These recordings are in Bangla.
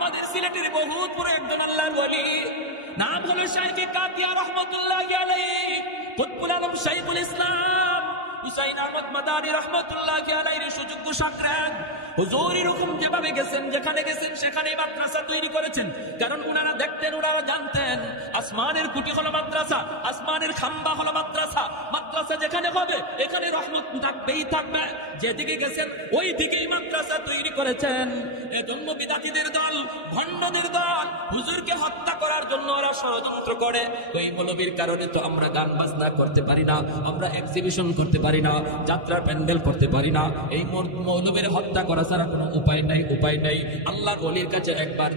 আমাদের সিলেটের বহুত বড় একজন আল্লাহর ওলি, নাম হলো শাইখ কাতিয়া রহমাতুল্লাহি আলাইহি, কুতুবুল আলম শাইখুল ইসলাম হুসাইন আহমদ মাদানী রহমাতুল্লাহি আলাইহির সুযোগ্য সাকরাত। হুজুর এরকম যেভাবে গেছেন, যেখানে গেছেন সেখানেই মাদ্রাসা তৈরি করেছেন। কারণ উনারা দেখতেন, উনারা জানতেন আসমানের কুটি হলো মাদ্রাসা, আসমানের খাম্বা হলো মাদ্রাসা। মাদ্রাসা যেখানে হবে এখানে রহমত থাকবেই থাকবে। যেদিকে গেছেন ওই দিকেই মাদ্রাসা তৈরি করেছেন। এজন্য বিদাতীদের দল, ভণ্ডদের দল হুজুরকে হত্যা করার জন্য ওরা ষড়যন্ত্র করে। ওই মৌলবীর কারণে তো আমরা গান বাজনা করতে পারি না, আমরা এক্সিবিশন করতে পারি না, যাত্রার প্যান্ডেল করতে পারি না। এই মৌলবীর হত্যা করা ছাড়া কোনো উপায় নাই, উপায় নাই। আল্লাহর ওলির কাছে একবার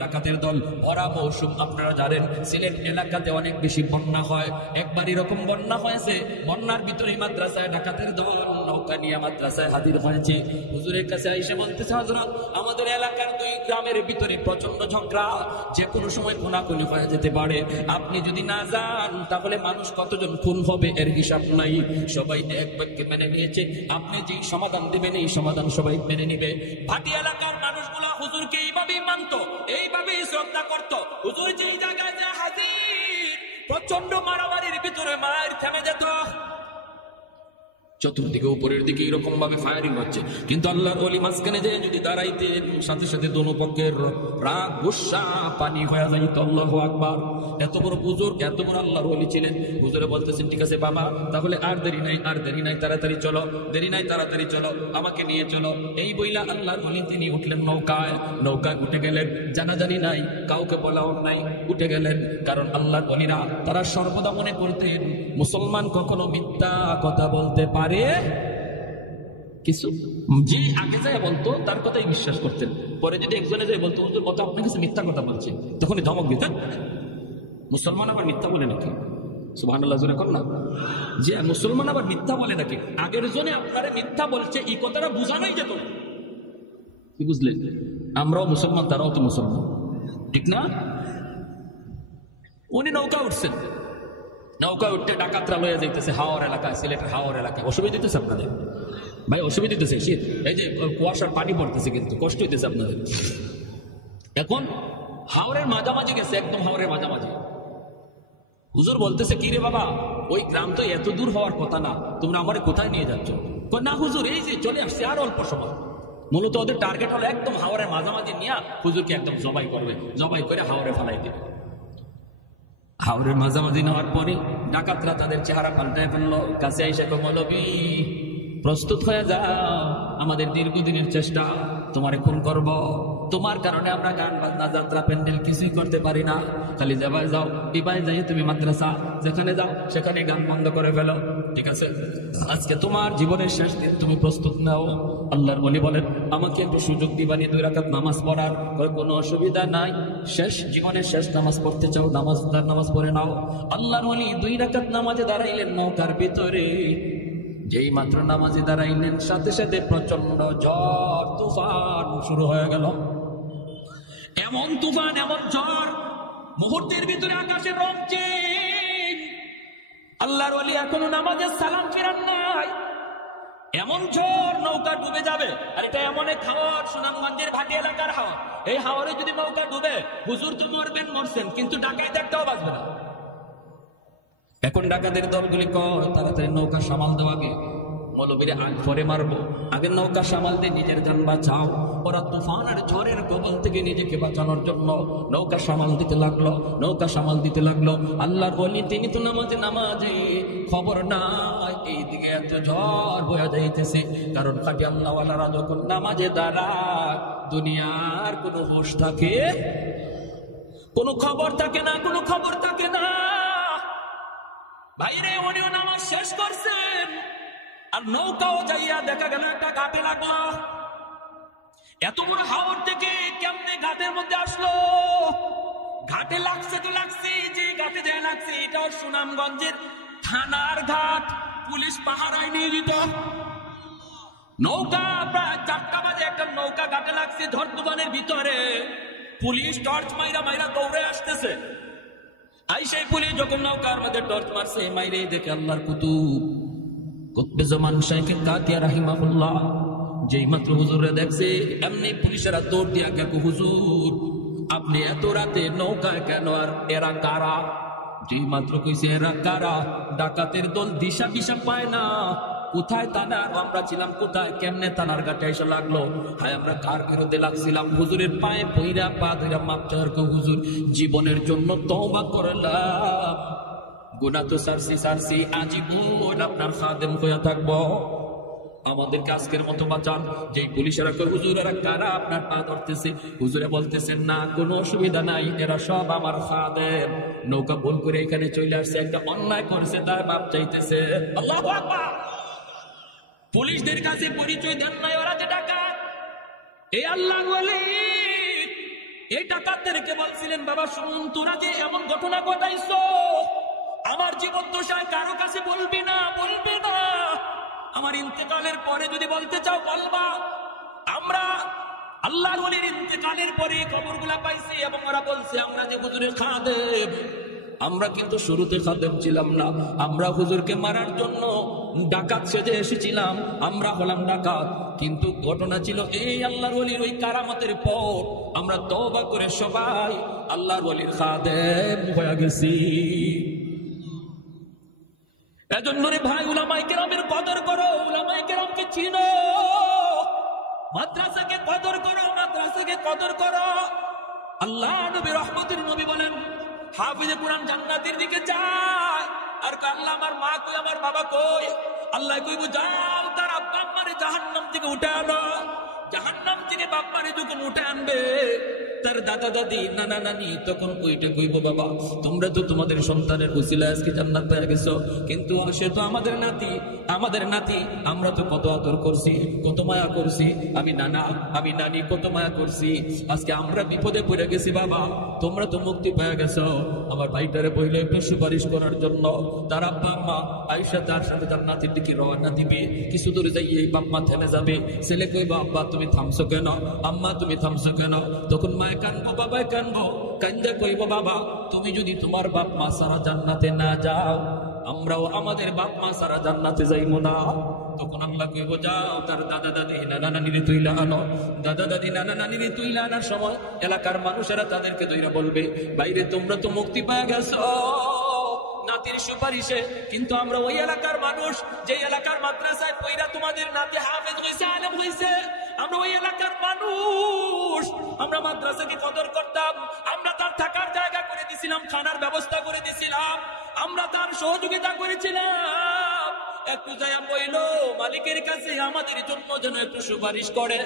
ডাকাতের দল ভরা মৌসুম, আপনারা জানেন সিলেট এলাকাতে অনেক বেশি বন্যা হয়। একবার এরকম বন্যা হয়েছে, বন্যার ভিতরে মাদ্রাসায় ডাকাতের দল নৌকা নিয়ে মাদ্রাসায় হাজির হয়েছে। হুজুরের কাছে এসে বলতেছে, হযরত আমাদের এলাকার 2 গ্রামের ভিতরে প্রচন্ড ঝগড়া, যে কোনো সময় খুনাখুনি হয়ে যেতে পারে। আপনি যদি না যান তাহলে মানুষ কতজন খুন হবে এর হিসাব নাই। সবাই এক বাক্যে মেনে নিয়েছে, আপনি যেই সমাধান দেবেন এই সমাধান সবাই মেনে নিবে। ভাটি এলাকার মানুষগুলা হুজুরকে এইভাবেই মানত, এইভাবেই শ্রদ্ধা করত। হুজুর যেই জায়গায় যে হাজির, প্রচন্ড মারামারির ভিতরে মায়ের থেমে যেত। চতুর্দিকে উপরের দিকে এরকম ভাবে ফায়ারিং হচ্ছে, কিন্তু আল্লাহর ওলি মাঝখানে যে যদি দাঁড়াইতেন, সাথে সাথে দোনো পক্ষের রাগ গুসা পানি হয়ে যাইত। আল্লাহু আকবার। এত বড় বুজুর্গ, এত বড় আল্লাহর ওলি ছিলেন। হুজুরে বলতেছেন, ঠিক আছে বাবা, তাহলে আর দেরি নাই, তাড়াতাড়ি চলো, তাড়াতাড়ি চলো, আমাকে নিয়ে চলো। এই বইলা আল্লাহর ওলি তিনি উঠলেন নৌকায় উঠে গেলেন। জানাজানি নাই, কাউকে বলাও নাই, উঠে গেলেন। কারণ আল্লাহর ওলিরা তারা সর্বদা মনে করতেন মুসলমান কখনো মিথ্যা কথা বলতে পারে কিছু, যে আগে যায় বলতো তার কথাই বিশ্বাস করতেন। পরে যদি একজনে যায় বলতো হুজুর কত আপনার কাছে মিথ্যা কথা বলছে, তখনই ধমক দিতেন। মুসলমান আবার মিথ্যা বলে নাকি? সুবহানাল্লাহ জোরে কর না। যে মুসলমান আবার মিথ্যা বলে নাকি? আগের জনে আপনারা মিথ্যা বলছে এই কথাটা বোঝানোই যেত না। কি বুঝলেন? আমরাও মুসলমান, তারাও তো মুসলমান, ঠিক না? উনি নৌকা উঠছেন, নৌকা উঠতে ডাকাতরা লয়ে যাইতেছে হাওর এলাকায়, সিলেটের হাওর এলাকায়। অসুবিধা দিতেছে আপনাদের ভাই? অসুবিধা দিতেছে? শীত, এই যে কুয়াশার পানি পড়তেছে, কিন্তু কষ্ট হইতেছে আপনাদের। এখন হাওরের মাঝামাঝি গেছে, একদম হাওরের মাঝামাঝি। হুজুর বলতেছে, কি রে বাবা, ওই গ্রাম তো এত দূর হওয়ার কথা না, তোমরা আমার কোথায় নিয়ে যাচ্ছ? না হুজুর, এই যে চলে আসছে আর অল্প সময়। মূলত ওদের টার্গেট হলো একদম হাওরের মাঝামাঝি নিয়ে হুজুরকে একদম জবাই করবে, জবাই করে হাওরে ফেলাই দেবে। হাওরের মাঝামাঝি নেওয়ার পরে ডাকাতরা তাদের চেহারা পাল্টায় ফেললো। কাছে আইসা কো, মৌলভী প্রস্তুত হয়ে যাও, আমাদের দীর্ঘদিনের চেষ্টা, তোমারে খুন করব। তোমার কারণে আমরা গান বাজনা যাত্রা প্যান্ডেল কিছুই করতে পারি না। খালি যাবাই যাও, ইবাই যাই তুমি মাদ্রাসা, যেখানে যাও সেখানে গান বন্ধ করে ফেলো, ঠিক আছে? আজকে তোমার জীবনের শেষ দিন, তুমি প্রস্তুত নাও। আল্লাহর ওলি বলেন, আমাকে একটু সুযোগ দিবানি 2 রাকাত নামাজ পড়ার। কোনো অসুবিধা নাই, শেষ জীবনের শেষ নামাজ পড়তে চাও, নামাজ পড়ে নাও। আল্লাহর ওলি 2 রাকাত নামাজে দাঁড়াইলেন নৌকার ভিতরে। যেই মাত্র নামাজে দাঁড়াইলেন, সাথে সাথে প্রচন্ড ঝড় তুফান শুরু হয়ে গেল। এমন তুফান, এমন ঝড়, মুহূর্তের ভিতরে আকাশের রং চেঞ্জ। আল্লাহর ওলি এখনো নামাজে সালাম ফেরান নাই। এমন ঝড়, নৌকা ডুবে যাবে। আর এটা এমন এক হাওর, সুনামগঞ্জের ভাটি এলাকার হাওর। এই হাওরে যদি নৌকা ডুবে, হুজুর তো মরছেন, কিন্তু ডাকাইতে একটাও বাঁচবে না। এখন ডাকাতের দলগুলি কয়, তাড়াতাড়ি নৌকা সামাল দেওয়া, আগে মৌলবীরে আগ পরে মারবো, আগে নৌকা সামাল দিয়ে নিজের যান বাঁচাও। ওরা তুফান আর ঝড়ের কবল থেকে নিজেকে বাঁচানোর জন্য নৌকা সামাল দিতে লাগলো। আল্লাহর ওলি তিনি তো নামাজে খবর নাই এইদিকে এত ঝড় বয়ে যাইতেছে। কারণ খাঁটি আল্লাহওয়ালারা যখন নামাজে দাঁড়ায়, দুনিয়ার কোনো হোশ থাকে, কোনো খবর থাকে না। ভাইরে, উনিও নামাজ শেষ করছেন, আর নৌকাও যাইয়া দেখা গেল একটা ঘাটে লাগলো। এত বড় হাওর থেকে কেমনে ঘাটের মধ্যে আসলো? ঘাটে লাগছে তো লাগছে, যে ঘাটে যায় লাগছে এটাও সুনামগঞ্জের থানার ঘাট, পুলিশ পাহারায় নিয়ে যেত। নৌকা প্রায় 4টা বাজে একটা নৌকা ঘাটে লাগছে ঝড় তুফানের ভিতরে। পুলিশ টর্চ মাইরা দৌড়ে আসতেছে। সেই পুলিশ যখন নৌকার মধ্যে টর্চ মারছে, মাইরে দেখে আল্লাহর কুতুব কুতবে জামান শাইখ কাতিয়া রাহিমাহুল্লাহ যেই মাত্র হুজুরে দেখছে এমনি পুলিশেরা দৌড় দিয়া গেল, হুজুর আপনি এত রাতে নৌকায় কেন, আর এরা কারা? যেই মাত্র কইছে এরা কারা, ডাকাতের দল দিশা দিশা পায় না, কোথায় থানার আমরা ছিলাম, কোথায় কেমনে থানার ঘাটে এসে লাগলো, হায় আমরা কার বিরুদ্ধে লাগছিলাম। হুজুরের পায়ে পইরা পা ধইরা মাপ চাওয়ার, হুজুর জীবনের জন্য তওবা করলাম, গুনাহ তো সারছি আজীবন আপনার খাদেম হইয়া থাকবো, আমাদেরকে আজকের মতো বাঁচান। যেই পুলিশেরা কই হুজুর এরা কারা আপনার পা ধরতেছে, হুজুরে বলতেছেন না কোনো অসুবিধা নাই, এরা সব আমার খাদেম, নৌকা ভুল করে এখানে চলে আসছে, একটা অন্যায় করেছে তার মাপ চাইতেছে। আল্লাহু আকবার। পুলিশদের কাছে পরিচয় দেন নাই ওরা যে ডাকাত, এই আল্লাহর ওয়ালি এই ডাকাতদেরকে বলছিলেন বাবা শুনুন তোরা যে এমন ঘটনা ঘটাইছো আমার জীবন দশায় কারো কাছে বলবি না, আমার ইন্তেকালের পরে যদি বলতে চাও বলবা। আমরা আল্লাহর ওয়ালির ইন্তেকালের পরে খবরগুলা পাইছি এবং ওরা বলছে আমরা যে হুজুরের খাদেম, আমরা কিন্তু শুরুতে খাদেম ছিলাম না, আমরা হুজুরকে মারার জন্য ডাকাত সেজে এসেছিলাম, আমরা হলাম ডাকাত। কিন্তু ঘটনা ছিল এই আল্লাহর ওয়ালির ওই কারামতের পর আমরা তওবা করে সবাই আল্লাহর ওয়ালির খাদেম হয়ে গেছি। এজন্য রে ভাই উলামায়ে কেরামের কদর করো, উলামায়ে কেরামকে চিনো, মাদ্রাসাকে কদর করো, মাদ্রাসাকে কদর করো। আল্লাহ নবী রহমতের নবী বলেন হাফিজে কুরআন জান্নাতের দিকে যায়, আর আল্লাহ আমার মা কই আমার বাবা কই, আল্লাহ কইবো যাও তার আব্বা আম্মারে জাহান্নাম থেকে উঠে আনো। জাহান্নাম থেকে বাপ্পারে যখন উঠে আনবে তার দাদা দাদি নানা নানি তখন কইটা কইবো বাবা তোমরা তো তোমাদের সন্তানের উসিলায় আজকে জান্নাত পেয়ে গেছো, কিন্তু সে তো আমাদের নাতি, আমরা তো কত আদর করছি, কত মায়া করছি, আমি নানা আমি নানি কত মায়া করছি, আজকে আমরা বিপদে পড়ে গেছি বাবা, তোমরা তো মুক্তি পেয়ে গেছো। আমার ভাইটারে বইলে একটু সুপারিশ করার জন্য তার আব্বা আম্মা আয়েশা তার সাথে তার নাতির দিকে রওনা দিবে, কিছু দূরে যাই এই বাপ মা থেমে যাবে, ছেলে কইবো আব্বা তুমি থামছো কেন, আম্মা তুমি থামছো কেন, তখন মায় কানবো বাবায় কানবো, কান্দা কইবো বাবা তুমি যদি তোমার বাপ মা সারা জান্নাতে না যাও আমরাও আমাদের বাপ মা সারা জান্নাতে যাইবো না। তখন আল্লাহ কইবো যাও তার দাদা দাদি নানা নানিরে তুইলা আনো। দাদা দাদি নানা নানিরে তুইলা আনার সময় এলাকার মানুষেরা তাদেরকে দইরা বলবে বাইরে তোমরা তো মুক্তি পেয়ে গেছো নাতির সুপারিশে, কিন্তু আমরা ওই এলাকার মানুষ যে এলাকার মাদ্রাসায় পয়রা তোমাদের নাতি হাফেজ হইছে আলেম হইছে, আমরা ওই এলাকার মানুষ, আমরা মাদ্রাসাকে কদর করতাম, আমরা তার থাকার জায়গা করে দিছিলাম, খানার ব্যবস্থা করে দিছিলাম, আমরা তার সহযোগিতা করেছিলাম। একটু যায়া বইল মালিকের কাছে আমাদের জন্য যেন একটু সুপারিশ করে।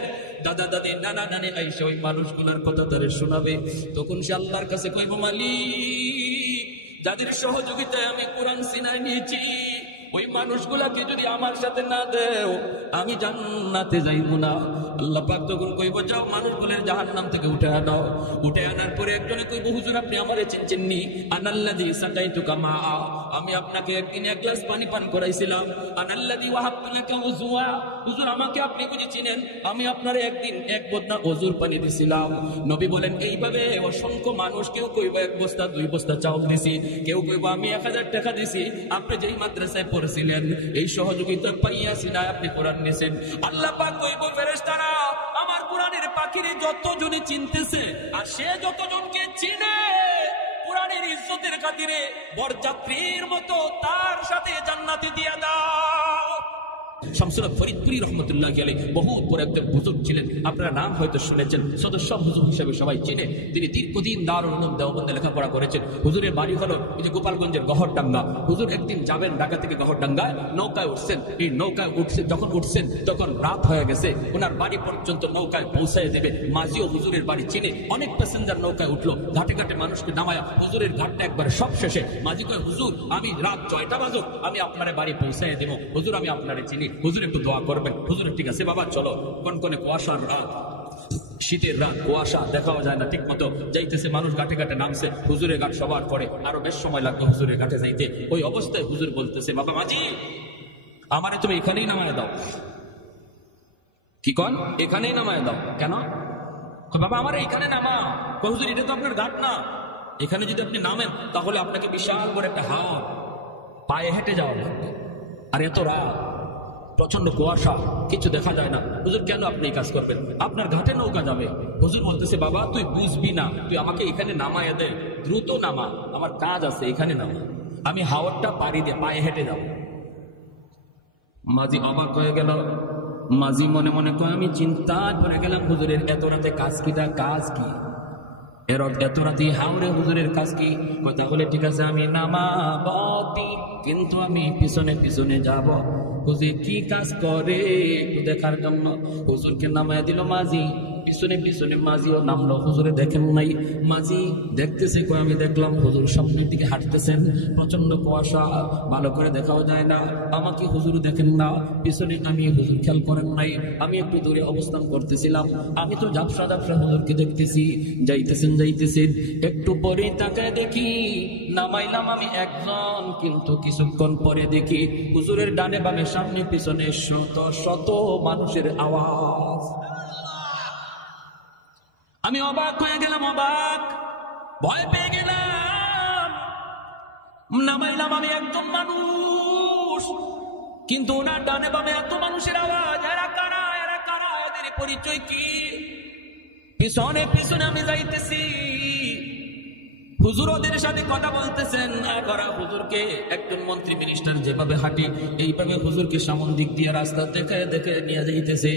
দাদা দাদি নানা নানি আইসা ওই মানুষগুলার কথা তারে শোনাবে, তখন সে আল্লাহর কাছে কইব মালিক যাদের সহযোগিতায় আমি কোরআন সিনায় নিয়েছি ওই মানুষগুলাকে যদি আমার সাথে না দেও আমি জান্নাতে যাইব না। আল্লাহ পাক তখন কইব যাও মানুষগুলোর জাহান্নাম থেকে উঠে আনাও। উঠে আনার পরে একজনে কইব হুজুর আপনি আমারে চিনছেননি, আনাল্লাযী সাকাইতুকা মা, আমি আপনাকে একদিন এক গ্লাস পানি পান করাইছিলাম, আনাল্লাযী ওয়াহাবতু লাকা উযুয়া, হুজুর আমাকে আপনি বুঝি চিনেন, আমি আপনারে একদিন এক বদনা ওযুর পানি দিছিলাম। নবী বলেন এইভাবে অসংখ্য মানুষ, কেউ কইব এক বস্তা দুই বস্তা চাউল দিছি, কেউ কইব আমি 1000 টাকা দিছি, আপনি যেই মাদ্রাসায় পড়ছিলেন এই সহযোগিতা পাইয়া সিনায় আপনি কোরআন নিছেন। আল্লাহ পাক কইব ফেরেশতারা আমার কোরআনের পাখিরে যতজনে চিনতেছে আর সে যতজনকে চিনে কোরআনের ইজ্জতের খাতিরে বরযাত্রীর মতো তার সাথে জান্নাতে দিয়া দাও। শামসুল হক ফরিদপুরি রহমতুল্লাহি আলাইহি বহুত বড় একজন বুজুর্গ ছিলেন, আপনারা নাম হয়তো শুনেছেন, সদস্য হুজুর হিসেবে সবাই চিনে। তিনি দীর্ঘদিন দারুল উলুম দেওবন্দে লেখাপড়া করেছেন। হুজুরের বাড়ি হলো এই যে গোপালগঞ্জের গহরডাঙ্গা। হুজুর একদিন যাবেন ঢাকা থেকে গহরডাঙ্গায়, নৌকায় উঠছেন, এই নৌকায় যখন উঠছেন তখন রাত হয়ে গেছে, ওনার বাড়ি পর্যন্ত নৌকায় পৌঁছায় দেবে। মাঝিও হুজুরের বাড়ি চিনে, অনেক প্যাসেঞ্জার নৌকায় উঠলো, ঘাটে ঘাটে মানুষকে নামায়া হুজুরের ঘাটটা একবার সব শেষে মাঝি কয় হুজুর আমি রাত 6টা বাজুক আমি আপনার বাড়ি পৌঁছায় দেবো, হুজুর আমি আপনারে চিনি, হুজুর একটু দোয়া করবেন। হুজুর ঠিক আছে বাবা চলো। কনকনে কুয়াশার রাত, শীতের রাত, কুয়াশা দেখাও যায় না ঠিক মতো, যাইতেছে মানুষ ঘাটে ঘাটে নামছে, হুজুরের ঘাট সবার পরে আরো বেশ সময় লাগতো হুজুরের ঘাটে যাইতে। ওই অবস্থায় হুজুর বলতেছে বাবা মাঝি আমারে তুমি এখানেই নামায় দাও। কি কন এখানেই নামায় দাও? কেন? বাবা আমার এখানে নামা। হুজুর এটা তো আপনার ঘাট না, এখানে যদি আপনি নামেন তাহলে আপনাকে বিশাল করে একটা হাওয়া পায়ে হেঁটে যাওয়া লাগবে, আর এত রাত প্রচন্ড কুয়াশা, কিছু দেখা যায় না। হুজুর কেন আপনি এই কাজ করবেন? আপনার ঘাটে নৌকা যাবে। হুজুর বলতেছে বাবা তুই বুঝবি না, তুই আমাকে এখানে নামায় দে, দ্রুত নামা, আমার কাজ আছে, এখানে নামা, আমি হাওরটা পাড়ি দিয়ে পায়ে হেঁটে যাব। মাঝি অবাক হয়ে গেল। মাঝি মনে মনে কয় আমি চিন্তায় পড়ে গেলাম, হুজুরের এত রাতে কাজ কিটা, কাজ কি এত রাতে হাওড়ে হুজুরের কাজ কি? তাহলে ঠিক আছে আমি নামাবতি, কিন্তু আমি পিছনে পিছনে যাব। হুজুর কি কাজ করে একটু দেখার জন্য হুজুরকে নামায় দিল মাঝি। পিছনে পিছনে মাঝিও নামলো। হুজুরে দেখেন নাই, মাঝি দেখতেছে, কই আমি দেখলাম হুজুর সামনের দিকে হাঁটতেছেন, প্রচন্ড কুয়াশা, ভালো করে দেখাও যায় না। আমাকে হুজুর দেখেন না, পিছনে আমি হুজুর খেয়াল করেন নাই, আমি একটু দূরে অবস্থান করতেছিলাম, আমি তো ঝাপসা ঝাপসা হুজুরকে দেখতেছি, যাইতেছেন। একটু পরে তাকায় দেখি নামাইলাম আমি একজন, কিন্তু কিছুক্ষণ পরে দেখি হুজুরের ডানে বামে সামনে পিছনে শত শত মানুষের আওয়াজ। আমি অবাক হয়ে গেলাম, অবাক, ভয় পেয়ে গেলাম। নামাইলাম আমি একজন মানুষ, কিন্তু ওনার ডানে বামে এত মানুষের আওয়াজ। এরা কারা, এরা কারা, এদের পরিচয় কি? পিছনে পিছনে আমি যাইতেছি, হুজুর ওদের সাথে কথা বলতেছেন। হুজুরকে একজন মন্ত্রী মিনিস্টার যেভাবে হাঁটে এইভাবে হুজুরকে সামন দিক দিয়ে রাস্তা দেখে দেখে নিয়ে যাইতেছে।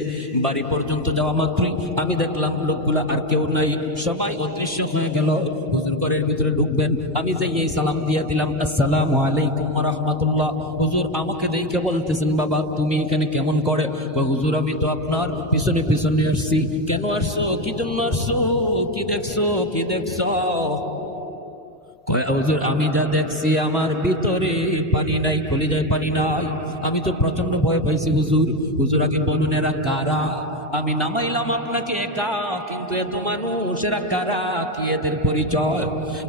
বাড়ি পর্যন্ত যাওয়া মাত্রই আমি দেখলাম লোকগুলা আর কেউ নাই, সবাই অদৃশ্য হয়ে গেল। হুজুর ঘরের ভিতরে ঢুকবেন, আমি যাই এই সালাম দিয়ে দিলাম, আসসালামু আলাইকুম ওয়া রাহমাতুল্লাহ। হুজুর আমাকে দেখে বলতেছেন বাবা তুমি এখানে কেমন করে? হুজুর আমি তো আপনার পিছনে পিছনে আসছি। কেন আসছো, কি জন্য আসছো, কি দেখছো, কি দেখছো? হুজুর আমি যা দেখছি আমার ভিতরে পানি নাই, কলিজায় পানি নাই, আমি তো প্রচন্ড ভয় পাইছি হুজুর। হুজুর আগে বলুন এরা কারা? আমি নামাইলাম আপনাকে একা, কিন্তু এত মানুষ, এরা কারা, কি এদের পরিচয়?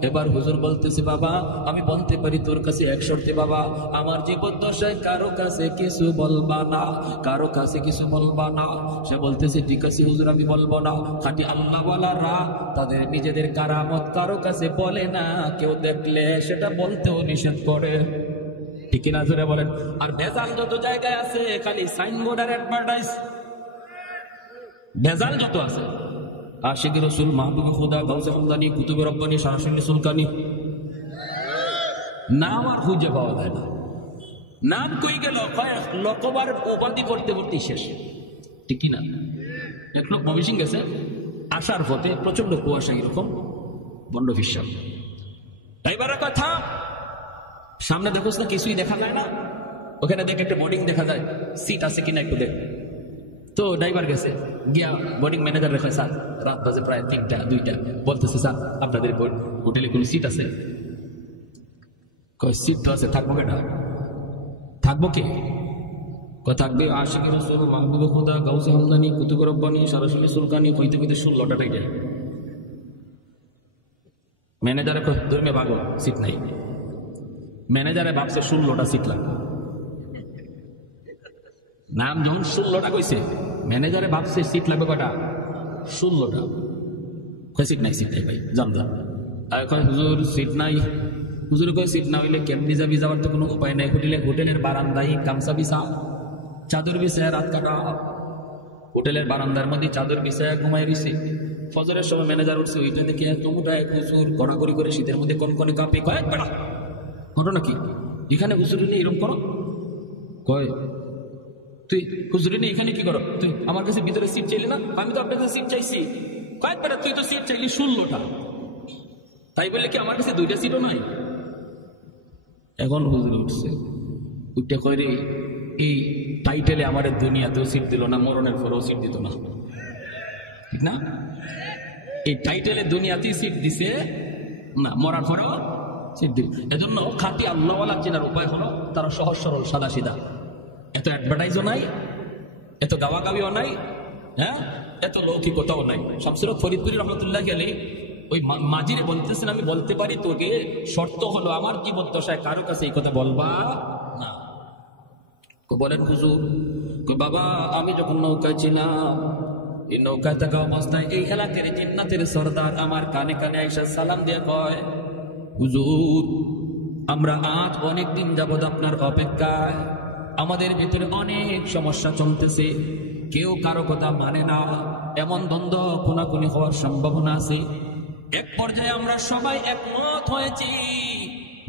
এবার হুজুর বলতেছে বাবা আমি বলতে পারি তোর কাছে এক শর্তে বাবা, আমার জীবদ্দশায় কারো কাছে কিছু বলবা না, কারো কাছে কিছু বলবা না। সে বলতেছে ঠিক আছে হুজুর আমি বলবো না। খাঁটি আল্লাহওয়ালারা তাদের নিজেদের কারামত কারো কাছে বলে না, কেউ দেখলে সেটা বলতেও নিষেধ করে, ঠিক না জোরে বলেন? আর ভেজাল যত জায়গায় আছে খালি সাইনবোর্ড আর অ্যাডভার্টাইজ, ভেজাল যত আছে, আশিক রাসূল, মাহবুব খুদা, গাউসে হামদানি, কুতুবে রব্বানি, সরাসরি সুলতানি, নাম আর খুঁজে পাওয়া যায় না। নাম কই গেল, কয়েক লকবার উপাধি করতে করতে শেষ, ঠিক না? এক লোক ময়মনসিংহ গেছে, আসার পথে প্রচন্ড কুয়াশা, এরকম বন্ড ফিসাব। ড্রাইভারের কথা সামনে দেখোস না, কিছুই দেখা যায় না, ওখানে দেখে একটা বোর্ডিং দেখা যায়, সিট আছে কিনা একটু দেখ। তো ড্রাইভার গেছে, গিয়া বোর্ডিং ম্যানেজার রেখে, স্যার রাত বাজে প্রায় 3টা 2টা, বলতেছে স্যার আপনাদের হোটেলে কোনো সিট আছে? কয় সিট তো আছে, থাকবো কেটা, থাকবো কে? থাকবে আশিক রাসূল, মাহবুব খুদা, গাউসে হামদানি, কুতুবে রব্বানি, সরাসরি সুলতানি, কইতে কইতে 16টা টাইটা। ম্যানেজারে কয় ধর্মে ভাগো, সিট নাই। ম্যানেজারে ভাবছে 16টা সিট লাগবে, নাম যখন 16টা কইছে, ম্যানেজারে ভাবছে সিট লাগবে কটা? 16টা। কয় সিট নাই, সিট নাই ভাই, যান যান। আর কয় হুজুর সিট নাই। হুজুর কয় সিট না হইলে কেমনি যাবি, যাওয়ার তো কোনো উপায় নাই। হোটেলের বারান্দায় গামছা বিছা, চাদর বিছায় রাত কাটা, হোটেলের বারান্দার মধ্যে চাদর বিছায় ঘুমাই রইছে। ফজরের সময় ম্যানেজার উঠছে, ওইটা দেখে এত মোটা এক হুজুর গড়াগড়ি করে শীতের মধ্যে কনকনে কাঁপে। কয় বেড়া ঘটনা কি, এখানে হুজুর নিয়ে এরকম করো? কয় তুই হুজুর নিয়ে এখানে কি করো? তুই আমার কাছে ভিতরে সিট চাইলি না? আমি তো আপনার কাছে সিট চাইছি। কয় বেড়া তুই তো সিট চাইলি 16টা, তাই বললে কি আমার কাছে 2টা সিটও নাই? এখন হুজুর উঠছে, উঠে কয় রে এই টাইটেলে আমার দুনিয়াতেও সিট দিল না, মরণের পরেও সিট দিত না, ঠিক না? এই টাইটেলে দুনিয়াতেই সিট দিছে না, মরার পরেও সিট দিল। এজন্য খাঁটি আল্লাহওয়ালা চেনার উপায় হলো তারা সহজ সরল সাদা সিধা, এত অ্যাডভার্টাইজও নাই, এত গাওয়াগাবিও নাই, হ্যাঁ, এত লৌকিকতাও নাই। শামসুর ফরিদপুরি রহমতুল্লাহ আলাইহি ওই মাঝিরে বলতেছেন আমি বলতে পারি তোকে, শর্ত হলো আমার জীবদ্দশায় কারো কাছে এই কথা বলবা না। বলেন হুজুর? বাবা আমি যখন নৌকায় ছিলাম, এই নৌকায় থাকা অবস্থায় এই এলাকার জিন্নাতের সর্দার আমার কানে কানে আইসা সালাম দিয়ে কয়, হুজুর আমরা আজ অনেকদিন যাবৎ আপনার অপেক্ষায়, আমাদের ভিতরে অনেক সমস্যা চলতেছে, কেউ কারো কথা মানে না, এমন দ্বন্দ্ব কোনাকুনি হওয়ার সম্ভাবনা আছে। এক পর্যায়ে আমরা সবাই একমত হয়েছি,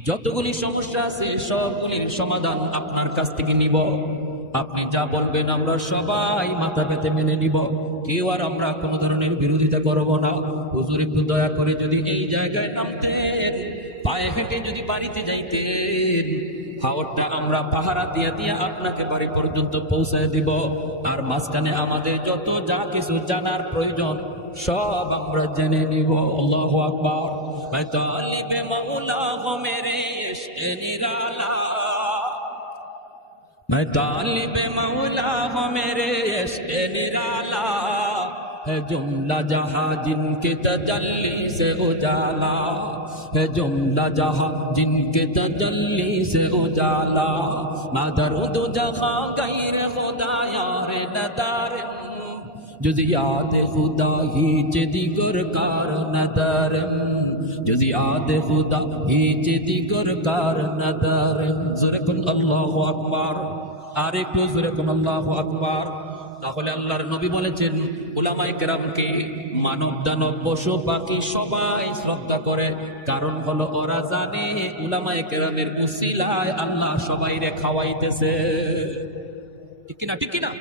যতগুলি সমস্যা আছে সবগুলির সমাধান আপনার কাছ থেকে নিব। আপনি যা বলবেন আমরা সবাই মাথা পেতে মেনে নিব, কেউ আর আমরা কোনো ধরনের বিরোধিতা করব না। হুজুর একটু দয়া করে যদি এই জায়গায় নামতেন, পায়ে হেঁটে যদি বাড়িতে যাইতেন, হাওরটা আমরা পাহারা দিয়া দিয়া আপনাকে বাড়ি পর্যন্ত পৌঁছায় দিব। আর মাঝখানে আমাদের যত যা কিছু জানার প্রয়োজন সব আমরা জেনে নিব। আল্লাহু আকবার। मैं तालिब मौला हूं मेरे इश्क निराला, मैं तालिब मौला हूं मेरे इश्क निराला, है जुमला जहां जिनके तजल्ली से उजाला, है जुमला जहां जिनके तजल्ली से उजाला, ना दर्द जहां गैर खुदा यार नदार, जुज़ याद खुदा ही दिगर कार नदर, जुज़ याद खुदा ही दिगर कार नदर। जोरे कुन अल्लाहु আকবার, আর একটু জোরে কুন আল্লাহু আকবার। তাহলে আল্লাহর নবী বলেছেন উলামায়ে কেরামকে মানব দানব পশু পাখি সবাই শ্রদ্ধা করে, কারণ হলো ওরা জানে উলামায়ে কেরামের উসিলায় আল্লাহ সবাইরে খাওয়াইতেছে। ঠিক কিনা? ঠিক কিনা?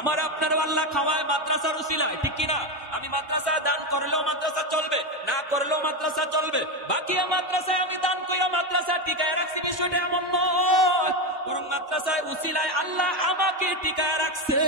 আমার আপনার আল্লাহ খাওয়ায় মাদ্রাসার উসিলায়, ঠিক কিনা? আমি মাদ্রাসায় দান করলেও মাদ্রাসা চলবে, না করলেও মাদ্রাসা চলবে, বাকি মাদ্রাসায় আমি দান কইরা মাদ্রাসা টিকায় রাখছি, বিষয়টা এমন নয়, বরং মাদ্রাসায় উসিলায় আল্লাহ আমাকে টিকায় রাখছে।